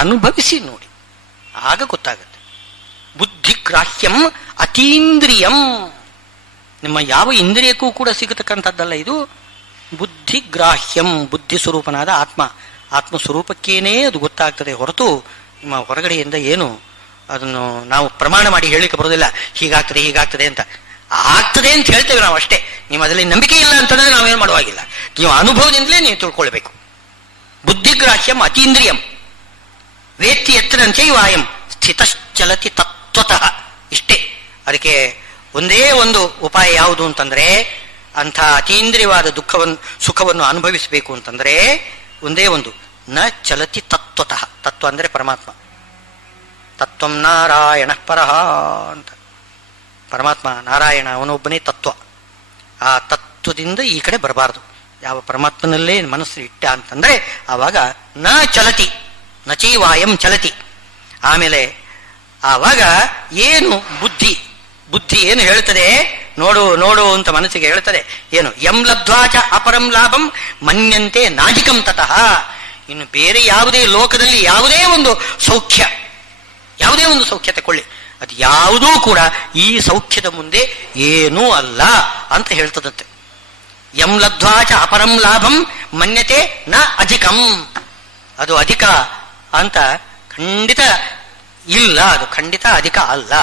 ಅನುಭವಿಸಿ ನೋಡಿ, ಆಗ ಗೊತ್ತಾಗುತ್ತೆ. ಬುದ್ಧಿಗ್ರಾಹ್ಯಂ ಅತೀಂದ್ರಿಯಂ. ನಿಮ್ಮ ಯಾವ ಇಂದ್ರಿಯಕ್ಕೂ ಕೂಡ ಸಿಗತಕ್ಕಂಥದ್ದಲ್ಲ ಇದು. ಬುದ್ಧಿಗ್ರಾಹ್ಯಂ, ಬುದ್ಧಿ ಸ್ವರೂಪನಾದ ಆತ್ಮ ಸ್ವರೂಪಕ್ಕೇನೇ ಅದು ಗೊತ್ತಾಗ್ತದೆ ಹೊರತು ನಿಮ್ಮ ಹೊರಗಡೆಯಿಂದ ಏನು ಅದನ್ನು ನಾವು ಪ್ರಮಾಣ ಮಾಡಿ ಹೇಳಿಕ್ಕೆ ಬರೋದಿಲ್ಲ. ಹೀಗಾಗ್ತದೆ ಅಂತ. ಆಗ್ತದೆ ಅಂತ ಹೇಳ್ತೇವೆ ನಾವು ಅಷ್ಟೇ. ನೀವು ಅದರಲ್ಲಿ ನಂಬಿಕೆ ಇಲ್ಲ ಅಂತಂದ್ರೆ ನಾವೇನು ಮಾಡುವಾಗಿಲ್ಲ. ನೀವು ಅನುಭವದಿಂದಲೇ ನೀವು ತಿಳ್ಕೊಳ್ಬೇಕು. ಬುದ್ಧಿಗ್ರಾಹ್ಯಂ ಅತೀಂದ್ರಿಯಂ ವೇತ್ತಿ ಎತ್ತರಂತೆ ವಾಯಂ ಸ್ಥಿತಶ್ಚಲತಿ ತತ್ವತಃ. ಇಷ್ಟೇ. ಅದಕ್ಕೆ ಒಂದೇ ಒಂದು ಉಪಾಯ ಯಾವುದು ಅಂತಂದ್ರೆ, ಅಂಥ ಅತೀಂದ್ರಿಯವಾದ ಸುಖವನ್ನು ಅನುಭವಿಸಬೇಕು ಅಂತಂದ್ರೆ ಒಂದೇ ಒಂದು, ನ ಚಲತಿ ತತ್ವತಃ. ತತ್ವ ಅಂದ್ರೆ ಪರಮಾತ್ಮ. ತತ್ವಂ ನಾರಾಯಣ ಪರಹ ಅಂತ. ಪರಮಾತ್ಮ ನಾರಾಯಣ ಅವನೊಬ್ಬನೇ ತತ್ವ. ಆ ತತ್ವದಿಂದ ಈ ಕಡೆ ಬರಬಾರದು. ಯಾವ ಪರಮಾತ್ಮನಲ್ಲೇ ಮನಸ್ಸು ಇಟ್ಟ ಅಂತಂದ್ರೆ ಆವಾಗ ನ ಚಲತಿ, ನಚೀವಾಯಂ ಚಲತಿ. ಆಮೇಲೆ ಆವಾಗ ಏನು ಬುದ್ಧಿ ಏನು ಹೇಳ್ತದೆ, ನೋಡು ಅಂತ ಮನಸ್ಸಿಗೆ ಹೇಳ್ತದೆ. ಏನು ಯಂ ಲಬ್ಧ್ವಾಚ ಅಪರಂ ಲಾಭಂ ಮನ್ಯಂತೆ ನಾಜಿಕಂ ತತಃ. ಇನ್ನು ಬೇರೆ ಯಾವುದೇ ಲೋಕದಲ್ಲಿ ಯಾವುದೇ ಒಂದು ಸೌಖ್ಯ ತಕೊಳ್ಳಿ, ಅದು ಯಾವುದೂ ಕೂಡ ಈ ಸೌಖ್ಯದ ಮುಂದೆ ಏನೂ ಅಲ್ಲ ಅಂತ ಹೇಳ್ತದಂತೆ. ಯಂ ಲಬ್ಧ್ವಾಚ ಅಪರಂ ಲಾಭಂ ಮನ್ಯತೆ ನ ಅಧಿಕಂ. ಅದು ಅಧಿಕ ಅಂತ ಖಂಡಿತ ಇಲ್ಲ, ಅದು ಖಂಡಿತ ಅಧಿಕ ಅಲ್ಲ.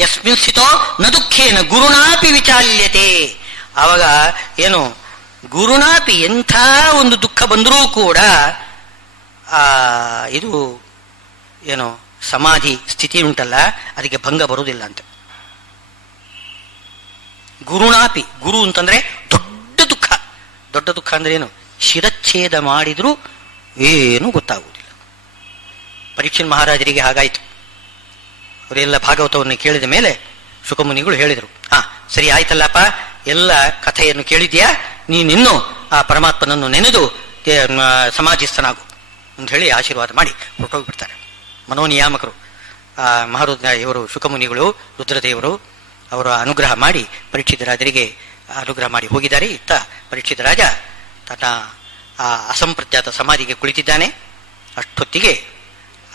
ಯಸ್ಮಿನ್ ಸ್ಥಿತೋ ನ ದುಃಖೇನ ಗುರುನಾಪಿ ವಿಚಾಲ್ಯತೆ. ಆವಾಗ ಏನು ಗುರುನಾಪಿ, ಎಂಥ ಒಂದು ದುಃಖ ಬಂದರೂ ಕೂಡ ಇದು ಏನು ಸಮಾಧಿ ಸ್ಥಿತಿ ಉಂಟಲ್ಲ ಅದಕ್ಕೆ ಭಂಗ ಬರುವುದಿಲ್ಲ ಅಂತ. ಗುರುನಾಪಿ, ಗುರು ಅಂತಂದ್ರೆ ದೊಡ್ಡ ದುಃಖ ಅಂದ್ರೆ ಏನು, ಶಿರಚ್ಛೇದ ಮಾಡಿದ್ರೂ ಏನೂ ಗೊತ್ತಾಗುವುದಿಲ್ಲ. ಪರೀಕ್ಷಿತ್ ಮಹಾರಾಜರಿಗೆ ಹಾಗಾಯಿತು. ಅವರೆಲ್ಲ ಭಾಗವತವನ್ನು ಕೇಳಿದ ಮೇಲೆ ಶುಕಮುನಿಗಳು ಹೇಳಿದರು, ಸರಿ ಆಯ್ತಲ್ಲಪ್ಪ, ಎಲ್ಲ ಕಥೆಯನ್ನು ಕೇಳಿದ್ಯಾ, ನೀನಿನ್ನು ಆ ಪರಮಾತ್ಮನನ್ನು ನೆನೆದು ಸಮಾಧಿಸ್ಥನಾಗು ಅಂತ ಹೇಳಿ ಆಶೀರ್ವಾದ ಮಾಡಿ ಹೊರಟೋಗ್ಬಿಡ್ತಾರೆ. ಮನೋನಿಯಾಮಕರು ಮಹಾರುದ್ರ ಇವರು ಶುಕಮುನಿಗಳು, ರುದ್ರದೇವರು ಅವರ ಅನುಗ್ರಹ ಮಾಡಿ ಪರೀಕ್ಷಿತ ರಾಜರಿಗೆ ಅನುಗ್ರಹ ಮಾಡಿ ಹೋಗಿದ್ದಾರೆ. ಇತ್ತ ಪರೀಕ್ಷಿತ ರಾಜ ತನ್ನ ಆ ಅಸಂಪ್ರಜ್ಞಾತ ಸಮಾಧಿಗೆ ಕುಳಿತಿದ್ದಾನೆ. ಅಷ್ಟೊತ್ತಿಗೆ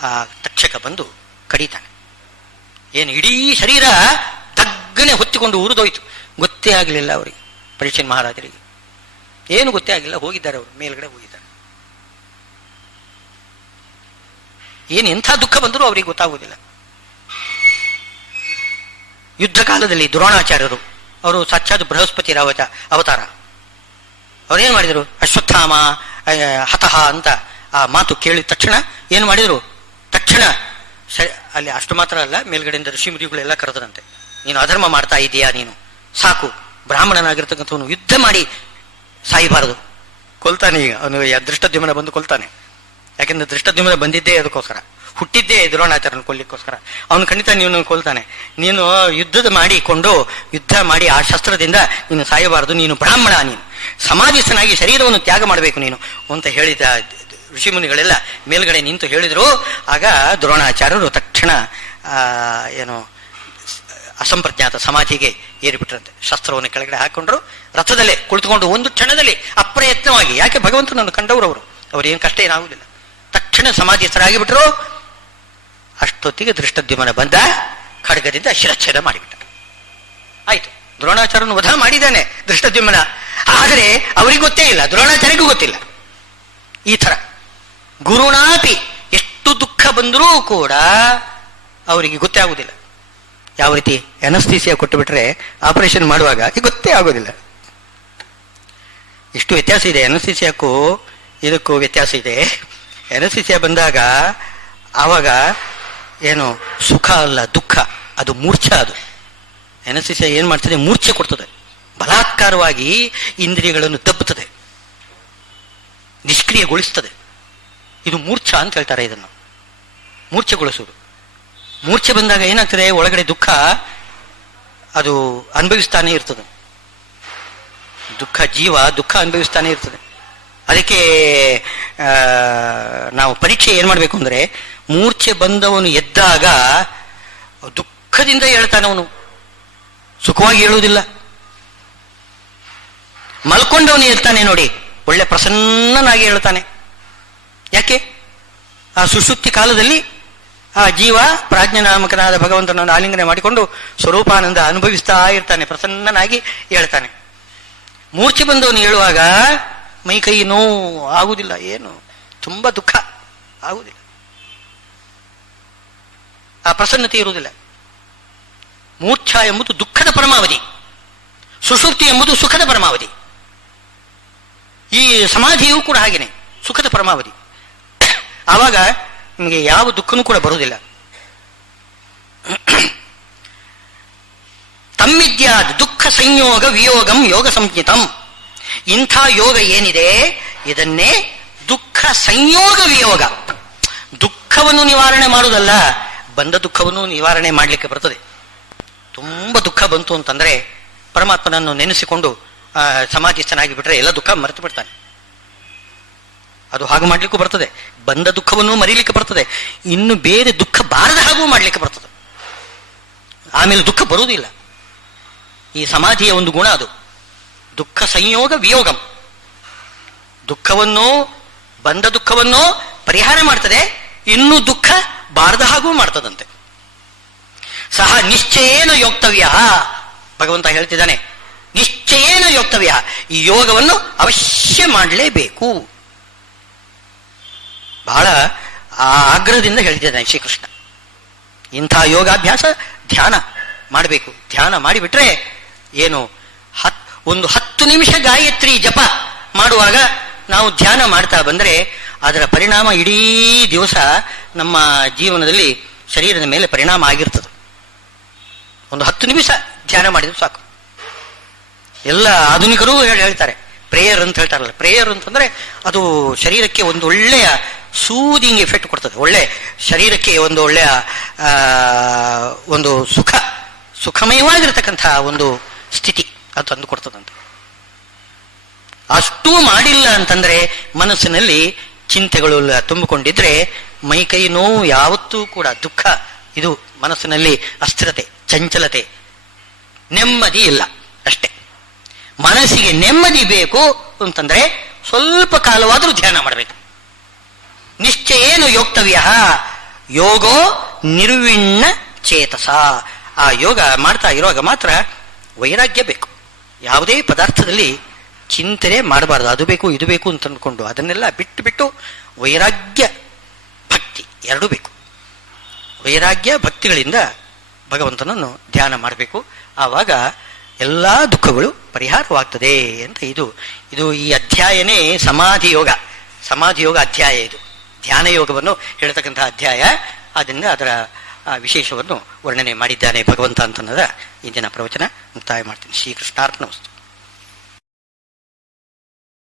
ಆ ತಕ್ಷಕ ಬಂದು ಕಡಿತಾನೆ. ಏನು ಇಡೀ ಶರೀರ ತಗ್ಗನೆ ಹೊತ್ತಿಕೊಂಡು ಉರಿದೋಯ್ತು. ಗೊತ್ತೇ ಆಗಲಿಲ್ಲ ಅವರಿಗೆ, ಪರೀಕ್ಷಿತ್ ಮಹಾರಾಜರಿಗೆ ಏನು ಗೊತ್ತೇ ಆಗಲಿಲ್ಲ. ಹೋಗಿದ್ದಾರೆ ಅವರು, ಮೇಲ್ಗಡೆ ಹೋಗಿದ್ದಾರೆ. ಏನು ಎಂಥ ದುಃಖ ಬಂದರೂ ಅವರಿಗೆ ಗೊತ್ತಾಗುವುದಿಲ್ಲ. ಯುದ್ಧ ಕಾಲದಲ್ಲಿ ದ್ರೋಣಾಚಾರ್ಯರು, ಅವರು ಸಾಕ್ಷಾತ್ ಬೃಹಸ್ಪತಿ ಅವತಾರ, ಅವರೇನು ಮಾಡಿದರು, ಅಶ್ವತ್ಥಾಮ ಹತಃ ಅಂತ ಆ ಮಾತು ಕೇಳಿದ ತಕ್ಷಣ ಏನು ಮಾಡಿದರು, ತಕ್ಷಣ ಅಲ್ಲಿ ಅಷ್ಟು ಮಾತ್ರ ಅಲ್ಲ, ಮೇಲ್ಗಡೆಯಿಂದ ಋಷಿಮುನಿಗಳೆಲ್ಲ ಕರೆದರಂತೆ. ನೀನು ಅಧರ್ಮ ಮಾಡ್ತಾ ಇದೀಯಾ, ನೀನು ಸಾಕು, ಬ್ರಾಹ್ಮಣನಾಗಿರ್ತಕ್ಕಂಥವನು ಯುದ್ಧ ಮಾಡಿ ಸಾಯಬಾರದು, ಕೊಲ್ತಾನೆ. ಈಗ ಅವನು ದೃಷ್ಟದ್ಯುಮ್ನ ಬಂದು ಕೊಲ್ತಾನೆ. ಯಾಕೆಂದ್ರೆ ದೃಷ್ಟದ್ಯುಮ್ನ ಬಂದಿದ್ದೇ ಅದಕ್ಕೋಸ್ಕರ, ಹುಟ್ಟಿದ್ದೇ ದ್ರೋಣಾಚಾರ್ಯನ ಕೊಲ್ಲಿಕ್ಕೋಸ್ಕರ. ಅವನು ಖಂಡಿತ ನೀನು ಕೊಲ್ತಾನೆ. ನೀನು ಯುದ್ಧ ಮಾಡಿ ಆ ಶಸ್ತ್ರದಿಂದ ನೀನು ಸಾಯಬಾರದು, ನೀನು ಬ್ರಾಹ್ಮಣ, ನೀನು ಸಮಾಧಿಸ್ಥನಾಗಿ ಶರೀರವನ್ನು ತ್ಯಾಗ ಮಾಡಬೇಕು ನೀನು ಅಂತ ಹೇಳಿದ ಋಷಿಮುನಿಗಳೆಲ್ಲ ಮೇಲ್ಗಡೆ ನಿಂತು ಹೇಳಿದ್ರು. ಆಗ ದ್ರೋಣಾಚಾರ್ಯರು ತಕ್ಷಣ ಏನು ಅಸಂಪ್ರಜ್ಞಾತ ಸಮಾಧಿಗೆ ಏರಿಬಿಟ್ರಂತೆ. ಶಸ್ತ್ರವನ್ನು ಕೆಳಗಡೆ ಹಾಕೊಂಡ್ರು, ರಥದಲ್ಲೇ ಕುಳಿತುಕೊಂಡು ಒಂದು ಕ್ಷಣದಲ್ಲಿ ಅಪ್ರಯತ್ನವಾಗಿ, ಯಾಕೆ ಭಗವಂತನನ್ನು ಕಂಡವರು ಅವ್ರೇನು ಕಷ್ಟ ಏನಾಗುವುದಿಲ್ಲ, ತಕ್ಷಣ ಸಮಾಧಿಸ್ಥರಾಗಿ ಬಿಟ್ರು. ಅಷ್ಟೊತ್ತಿಗೆ ದೃಷ್ಟದ್ಯುಮ್ನ ಬಂದ, ಖಡ್ಗದಿಂದ ಶಿರಚ್ಛೇದ ಮಾಡಿಬಿಟ್ಟ. ಆಯ್ತು, ದ್ರೋಣಾಚಾರ್ಯನ ವಧ ಮಾಡಿದ್ದಾನೆ ದೃಷ್ಟದ್ಯುಮ್ನ. ಆದರೆ ಅವರಿಗೆ ಗೊತ್ತೇ ಇಲ್ಲ, ದ್ರೋಣಾಚಾರ್ಯಗೂ ಗೊತ್ತಿಲ್ಲ. ಈ ಥರ ಗುರುನಾಪಿ, ಎಷ್ಟು ದುಃಖ ಬಂದರೂ ಕೂಡ ಅವರಿಗೆ ಗೊತ್ತೇ ಆಗುವುದಿಲ್ಲ. ಯಾವ ರೀತಿ ಅನಸ್ಥೀಸಿಯಾ ಕೊಟ್ಟು ಬಿಟ್ರೆ ಆಪರೇಷನ್ ಮಾಡುವಾಗ ಗೊತ್ತೇ ಆಗೋದಿಲ್ಲ. ಇಷ್ಟು ವ್ಯತ್ಯಾಸ ಇದೆ ಅನಸ್ಥೀಸಿಯಾಕ್ಕೂ ಇದಕ್ಕೂ ವ್ಯತ್ಯಾಸ ಇದೆ. ಅನಸ್ಥೀಸಿಯಾ ಬಂದಾಗ ಆವಾಗ ಏನು ಸುಖ ಅಲ್ಲ ದುಃಖ, ಅದು ಮೂರ್ಛೆ. ಅದು ಅನಸ್ಥೀಸಿಯಾ ಏನು ಮಾಡ್ತದೆ, ಮೂರ್ಛೆ ಕೊಡ್ತದೆ, ಬಲಾತ್ಕಾರವಾಗಿ ಇಂದ್ರಿಯಗಳನ್ನು ತಪ್ಪುತ್ತದೆ, ನಿಷ್ಕ್ರಿಯಗೊಳಿಸ್ತದೆ. ಇದು ಮೂರ್ಛೆ ಅಂತ ಹೇಳ್ತಾರೆ. ಇದನ್ನು ಮೂರ್ಛೆಗೊಳಿಸುವುದು. ಮೂರ್ಛೆ ಬಂದಾಗ ಏನಾಗ್ತದೆ, ಒಳಗಡೆ ದುಃಖ ಅದು ಅನುಭವಿಸ್ತಾನೆ ಇರ್ತದೆ. ಜೀವ ದುಃಖ ಅನುಭವಿಸ್ತಾನೆ ಇರ್ತದೆ. ಅದಕ್ಕೆ ನಾವು ಪರೀಕ್ಷೆ ಏನು ಮಾಡಬೇಕು ಅಂದರೆ, ಮೂರ್ಛೆ ಬಂದವನು ಎದ್ದಾಗ ದುಃಖದಿಂದ ಹೇಳ್ತಾನೆ, ಅವನು ಸುಖವಾಗಿ ಹೇಳುವುದಿಲ್ಲ. ಮಲ್ಕೊಂಡವನು ಇರ್ತಾನೆ ನೋಡಿ, ಒಳ್ಳೆ ಪ್ರಸನ್ನನಾಗಿ ಹೇಳ್ತಾನೆ. ಯಾಕೆ, ಆ ಸುಷುಪ್ತಿ ಕಾಲದಲ್ಲಿ ಆ ಜೀವ ಪ್ರಾಜ್ಞನಾಮಕನಾದ ಭಗವಂತನನ್ನು ಆಲಿಂಗನೆ ಮಾಡಿಕೊಂಡು ಸ್ವರೂಪಾನಂದ ಅನುಭವಿಸ್ತಾ ಇರ್ತಾನೆ, ಪ್ರಸನ್ನನಾಗಿ ಹೇಳ್ತಾನೆ. ಮೂರ್ಛೆ ಬಂದವನು ಹೇಳುವಾಗ ಮೈ ಕೈ ನೋವು ಆಗುವುದಿಲ್ಲ, ಏನು ತುಂಬ ದುಃಖ ಆಗುವುದಿಲ್ಲ, ಆ ಪ್ರಸನ್ನತೆ ಇರುವುದಿಲ್ಲ. ಮೂರ್ಛಾ ಎಂಬುದು ದುಃಖದ ಪರಮಾವಧಿ, ಸುಷುಪ್ತಿ ಎಂಬುದು ಸುಖದ ಪರಮಾವಧಿ. ಈ ಸಮಾಧಿಯೂ ಕೂಡ ಹಾಗೇನೆ ಸುಖದ ಪರಮಾವಧಿ. ಆವಾಗ ನಿಮಗೆ ಯಾವ ದುಃಖನೂ ಕೂಡ ಬರುವುದಿಲ್ಲ. ತಮ್ಮಿದ್ಯಾದ ದುಃಖ ಸಂಯೋಗ ವಿಯೋಗಂ ಯೋಗ ಸಂಜ್ಞಿತಂ. ಇಂಥ ಯೋಗ ಏನಿದೆ ಇದನ್ನೇ ದುಃಖ ಸಂಯೋಗ ವಿಯೋಗ. ದುಃಖವನ್ನು ನಿವಾರಣೆ ಮಾಡುವುದಲ್ಲ, ಬಂದ ದುಃಖವನ್ನು ನಿವಾರಣೆ ಮಾಡಲಿಕ್ಕೆ ಬರ್ತದೆ. ತುಂಬ ದುಃಖ ಬಂತು ಅಂತಂದ್ರೆ ಪರಮಾತ್ಮನನ್ನು ನೆನೆಸಿಕೊಂಡು ಸಮಾಧಿಸ್ಥನಾಗಿ ಬಿಟ್ರೆ ಎಲ್ಲ ದುಃಖ ಮರೆತು ಬಿಡ್ತಾನೆ. ಅದು ಹಾಗೆ ಮಾಡ್ಲಿಕ್ಕೂ ಬರ್ತದೆ, ಬಂದ ದುಃಖವನ್ನು ಮರೀಲಿಕ್ಕೆ ಬರ್ತದೆ, ಇನ್ನು ಬೇರೆ ದುಃಖ ಬಾರದ ಹಾಗೂ ಮಾಡ್ಲಿಕ್ಕೆ ಬರ್ತದೆ. ಆಮೇಲೆ ದುಃಖ ಬರುವುದಿಲ್ಲ. ಈ ಸಮಾಧಿಯ ಒಂದು ಗುಣ ಅದು, ದುಃಖ ಸಂಯೋಗ ವಿಯೋಗಂ. ದುಃಖವನ್ನು ಬಂದ ದುಃಖವನ್ನು ಪರಿಹಾರ ಮಾಡ್ತದೆ, ಇನ್ನೂ ದುಃಖ ಬಾರದ ಹಾಗೂ ಮಾಡ್ತದಂತೆ. ಸಹ ನಿಶ್ಚಯೇನ ಯೋಕ್ತವ್ಯ, ಭಗವಂತ ಹೇಳ್ತಿದ್ದಾನೆ, ನಿಶ್ಚಯೇನ ಯೋಕ್ತವ್ಯ, ಈ ಯೋಗವನ್ನು ಅವಶ್ಯ ಮಾಡಲೇಬೇಕು. ಬಹಳ ಆಗ್ರಹದಿಂದ ಹೇಳ್ತಿದ್ದಾನೆ ಶ್ರೀಕೃಷ್ಣ. ಇಂಥ ಯೋಗಾಭ್ಯಾಸ ಧ್ಯಾನ ಮಾಡಬೇಕು. ಧ್ಯಾನ ಮಾಡಿಬಿಟ್ರೆ ಏನು, ಒಂದು 10 ನಿಮಿಷ ಗಾಯತ್ರಿ ಜಪ ಮಾಡುವಾಗ ನಾವು ಧ್ಯಾನ ಮಾಡ್ತಾ ಬಂದರೆ ಅದರ ಪರಿಣಾಮ ಇಡೀ ದಿವಸ ನಮ್ಮ ಜೀವನದಲ್ಲಿ ಶರೀರದ ಮೇಲೆ ಪರಿಣಾಮ ಆಗಿರ್ತದೆ. ಒಂದು 10 ನಿಮಿಷ ಧ್ಯಾನ ಮಾಡಿದ್ರು ಸಾಕು. ಎಲ್ಲ ಆಧುನಿಕರು ಹೇಳ್ತಾರೆ ಪ್ರೇಯರ್ ಅಂತ ಹೇಳ್ತಾರಲ್ಲ. ಪ್ರೇಯರ್ ಅಂತಂದ್ರೆ ಅದು ಶರೀರಕ್ಕೆ ಒಂದು ಒಳ್ಳೆಯ ಸೂದಿಂಗ್ ಎಫೆಕ್ಟ್ ಕೊಡ್ತದೆ, ಒಳ್ಳೆ ಶರೀರಕ್ಕೆ ಒಂದು ಒಳ್ಳೆಯ ಒಂದು ಸುಖಮಯವಾಗಿರ್ತಕ್ಕಂಥ ಒಂದು ಸ್ಥಿತಿ ಅದು ತಂದು ಕೊಡ್ತದಂತೆ. ಅಷ್ಟೂ ಮಾಡಿಲ್ಲ ಅಂತಂದ್ರೆ ಮನಸ್ಸಿನಲ್ಲಿ ಚಿಂತೆಗಳು ತುಂಬಿಕೊಂಡಿದ್ರೆ ಮೈಕೈ ನೋವು, ಯಾವತ್ತೂ ಕೂಡ ದುಃಖ, ಇದು ಮನಸ್ಸಿನಲ್ಲಿ ಅಸ್ಥಿರತೆ, ಚಂಚಲತೆ, ನೆಮ್ಮದಿ ಇಲ್ಲ ಅಷ್ಟೇ. ಮನಸ್ಸಿಗೆ ನೆಮ್ಮದಿ ಬೇಕು ಅಂತಂದ್ರೆ ಸ್ವಲ್ಪ ಕಾಲವಾದರೂ ಧ್ಯಾನ ಮಾಡಬೇಕು. ನಿಶ್ಚಯೇನು ಯೋಕ್ತವ್ಯ ಯೋಗೋ ನಿರ್ವಿಣ್ಣ ಚೇತಸ. ಆ ಯೋಗ ಮಾಡ್ತಾ ಇರುವಾಗ ಮಾತ್ರ ವೈರಾಗ್ಯ ಬೇಕು. ಯಾವುದೇ ಪದಾರ್ಥದಲ್ಲಿ ಚಿಂತನೆ ಮಾಡಬಾರ್ದು, ಅದು ಬೇಕು ಇದು ಬೇಕು ಅಂತ ಅಂದ್ಕೊಂಡು ಅದನ್ನೆಲ್ಲ ಬಿಟ್ಟು ಬಿಟ್ಟು ವೈರಾಗ್ಯ ಭಕ್ತಿ ಎರಡೂ ಬೇಕು. ವೈರಾಗ್ಯ ಭಕ್ತಿಗಳಿಂದ ಭಗವಂತನನ್ನು ಧ್ಯಾನ ಮಾಡಬೇಕು. ಆವಾಗ ಎಲ್ಲ ದುಃಖಗಳು ಪರಿಹಾರವಾಗ್ತದೆ ಅಂತ ಇದು ಈ ಅಧ್ಯಾಯನೇ ಸಮಾಧಿ ಯೋಗ. ಸಮಾಧಿ ಯೋಗ ಅಧ್ಯಾಯ ಇದು, ಧ್ಯಾನ ಯೋಗವನ್ನು ಹೇಳ್ತಕ್ಕಂತಹ ಅಧ್ಯಾಯ. ಆದ್ದರಿಂದ ಅದರ ವಿಶೇಷವನ್ನು ವರ್ಣನೆ ಮಾಡಿದ್ದಾನೆ ಭಗವಂತ ಅಂತನ್ನೋದ ಇಂದಿನ ಪ್ರವಚನ ಮುಕ್ತಾಯ ಮಾಡ್ತೀನಿ. ಶ್ರೀಕೃಷ್ಣಾರ್ಪಣಮಸ್ತು.